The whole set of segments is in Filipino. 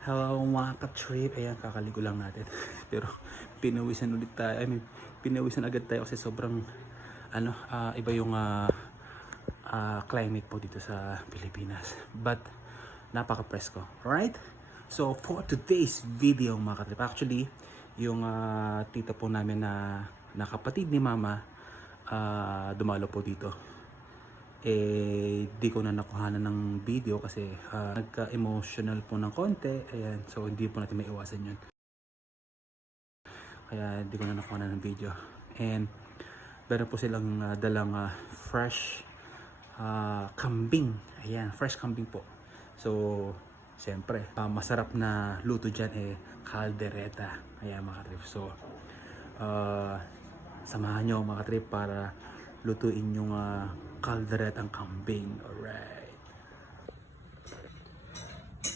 Hello mga ka-trip. Ayan, kakaligo lang natin. Pero pinawisan ulit tayo. Pinawisan agad tayo kasi sobrang iba yung climate po dito sa Pilipinas. But napaka-presko. Alright? So for today's video mga ka-trip, actually yung tita po namin na kapatid ni mama dumalo po dito. Di ko na nakuhanan ng video kasi nagka-emotional po ng konti. Ayan, so hindi po natin maiwasan yun. Kaya di ko na nakuhanan ng video. And meron po silang dalang fresh kambing. Ayan, fresh kambing po. So, siyempre, masarap na luto dyan caldereta. Ayan mga trip. So, samahan nyo mga trip para lutuin yung caldereta ang kambing. Alright.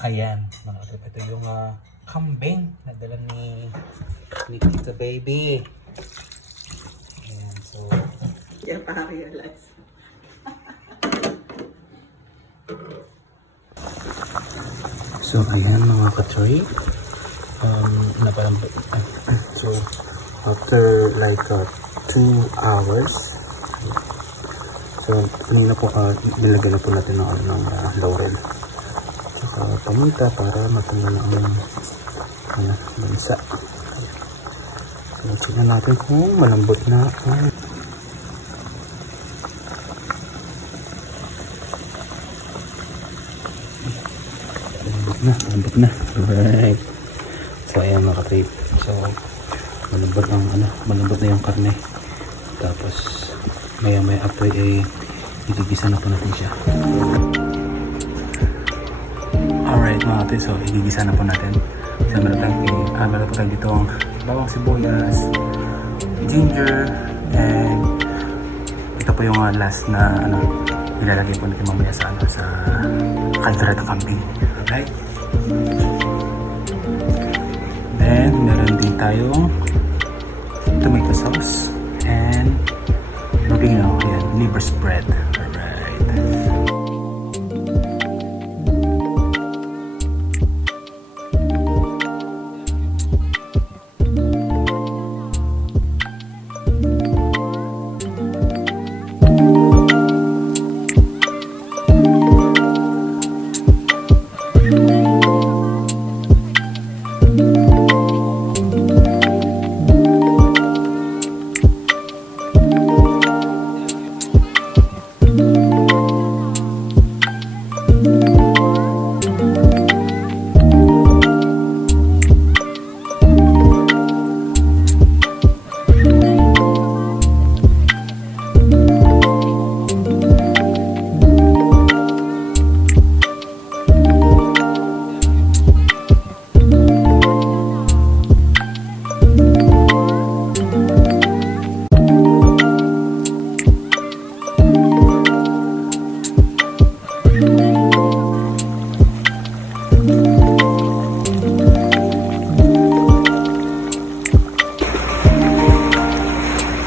Ayan mga trip. Ito yung kambing na dala ni Tita Baby. Ayan, so Kaya pa-realize. So ayan mga ka-trip. So after like 2 hours, so kanina po nilagyan na po natin ng laurel saka paminta para matanggal na ang bansa. So tignan natin kung malambot na malambot na. Alright. So ayan mga ka-trip. So malambot na yung karne. Tapos maya after igigisa na po natin siya. Alright mga ka-trip. So igigisa na po natin. So meron po tayo dito ang bawang sibuyas, ginger, and ito po yung last na ilalagay po natin mamaya sa caldereta kambing. Alright. Then meron din tayong tomato sauce and liver spread. Alright.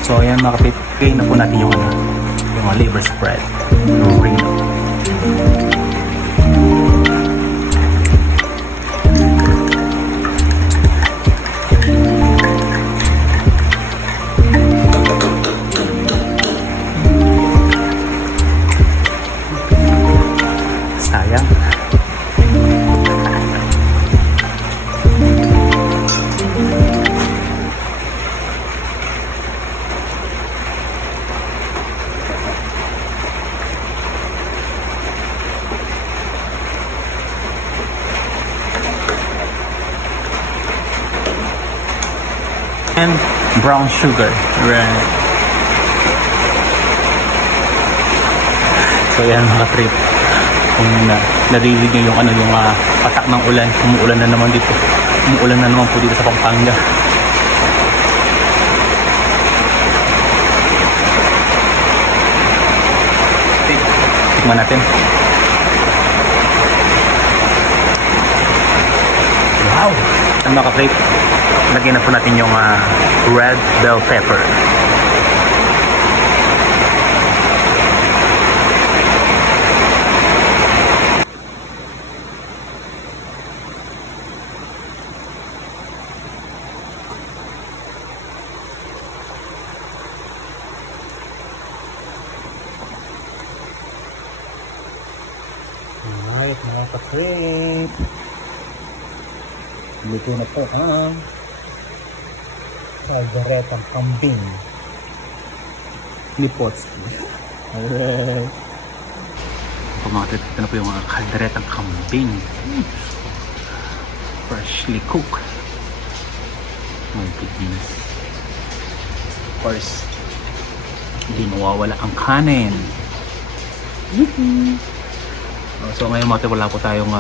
So ayan mga kapit, na po natin yung liver spread. Reno. Sayang. And brown sugar. Right. So yan mga trip. Kung narinig nyo yung patak ng ulan, umuulan na naman dito. Umuulan na naman po dito sa Pampanga. Okay, tikman natin. Wow! Ang mga trip. Lagyan na po natin yung red bell pepper. trip. Luto na po ang kalderetang kambing ni Potski. Alright. So mga trip, ito na po yung kalderetang kambing. Freshly cooked. My goodness. Of course, hindi mawawala ang kanin. So ngayon mga trip, wala po tayong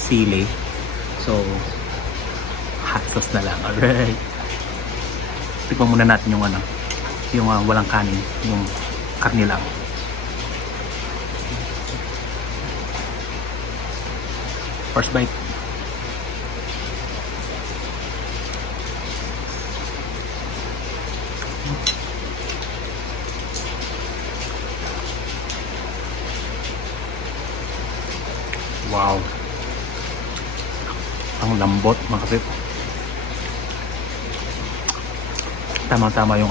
sili. So hot sauce na lang. Alright. Tikman muna natin yung yung walang kanin, yung karne lang. First bite. Wow. Ang lambot mga kapit. Tama-tama yung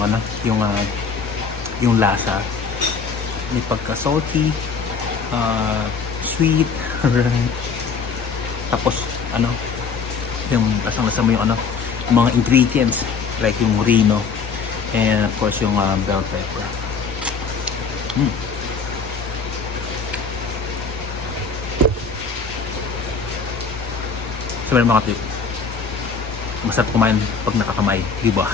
yung lasa. May pagka-salty, sweet, tapos yung lasang-lasa mo yung yung mga ingredients like yung rino and of course yung bell pepper. So mga tip, masarap kumain pag nakakamay, di ba?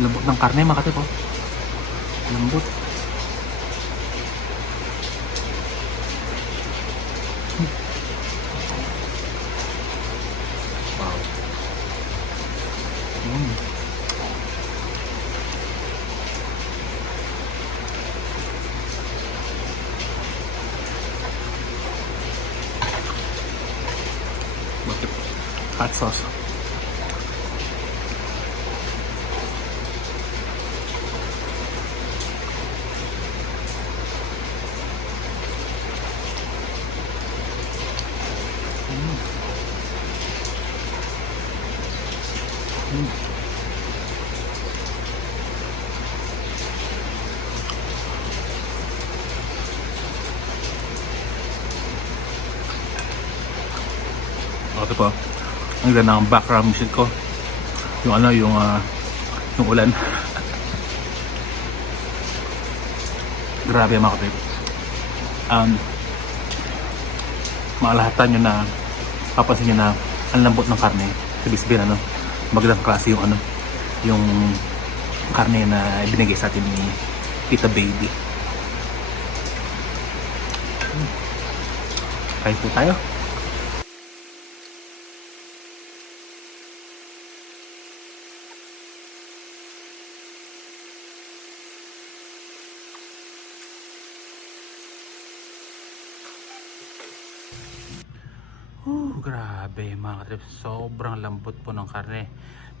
Lambot ng karne mga katip, oh. Lambot. Wow. Hot sauce. Ito po, ang ganda ng background music ko. Yung yung ulan. Grabe mga kapit. Maalahatan nyo na, papansin nyo na ang lambot ng karne. Sabi-sabihin magandang klase yung yung karne na binigay sa atin ni Tita Baby. Kain po tayo. Grabe mga katrip, sobrang lambot po ng karne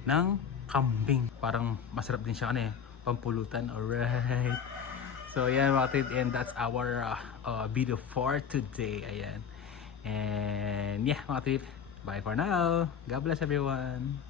ng kambing. Parang masarap din siya pampulutan. Alright. So yan mga katrip, and that's our video for today. Ayan. And yeah mga katrip, bye for now. God bless everyone.